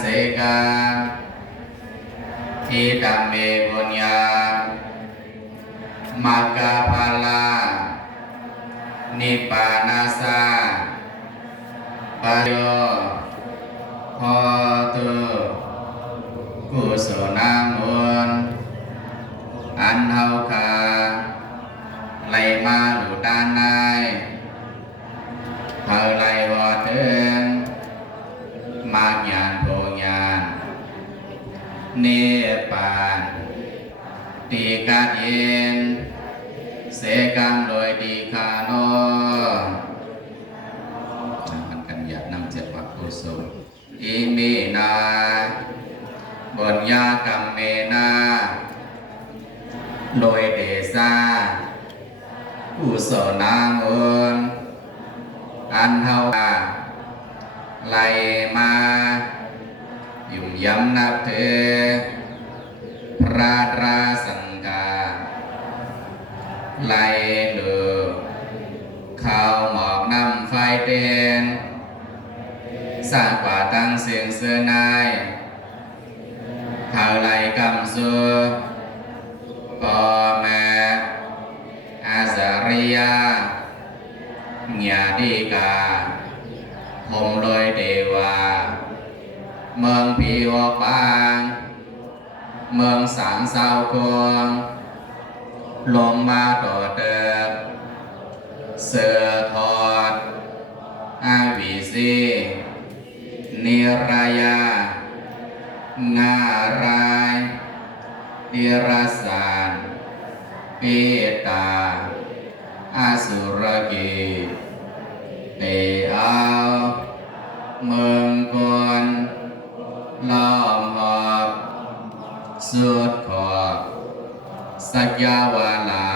เสกาทิตัมเมปุญญามัคคาภาลานิพพานาสาปะโยโหตุกุศลมูลอันเฮาคาไหลมาหลุดด้านในเธอไหลวอดถึงมากญาณโพญาณเนปานตีกัดเย็นเสกังโดยดีคาโนมันกันอยากนำเจ็ดวักกุศลอิมินาบุญญากรรมเมนาโดยเดชากุศลมูลอันเฮาไหลมายุ่มย้ำนับถือพระราสังฆาไหลเลือข้าวหมอกน้ำไฟเต็นสร้างกว่าตั้งเสียงเสือนายข้าวไหลกำซูพ่อแม่อาสาริยาญาติกาผมโดยเทวาเมืองผีวอกบางเมืองสามเศร้าควงลงมาต่อเติบเสือทอดอาวิสีนิรายางารายดิรสานปิตาอาสุรกีเตเอาเมืองกวนล้อมหอบสุดขอบสักยาวาลา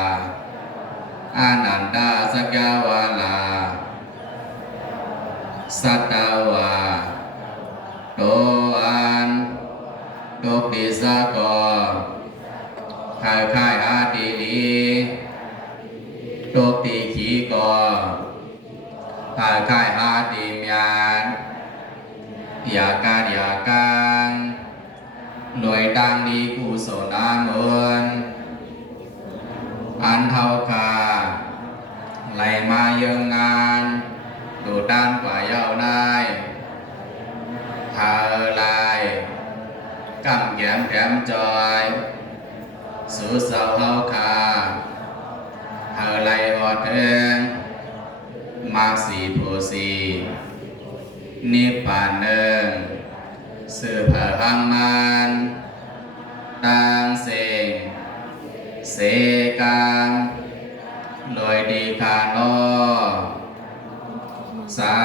อานันตาสักยาวาลาสัตตาวาโตอันตุปิสกอขายขายอาติลีตุติขีกอขายขายอาติมยานอยาการอยาการหน่วยดังดีกุศลมูลอันเท่าคาไหลมาเยิงงานดูด้านกว่าเย้านายเธอลายกำแย้มแก้มจอยสู่เสาเฮาคาเธอไหลหอดเทิงมาสีผู้สีนิพพานเนิงสื่อเผอหังมันต่างเสงเสกังโดยดีคาโนสา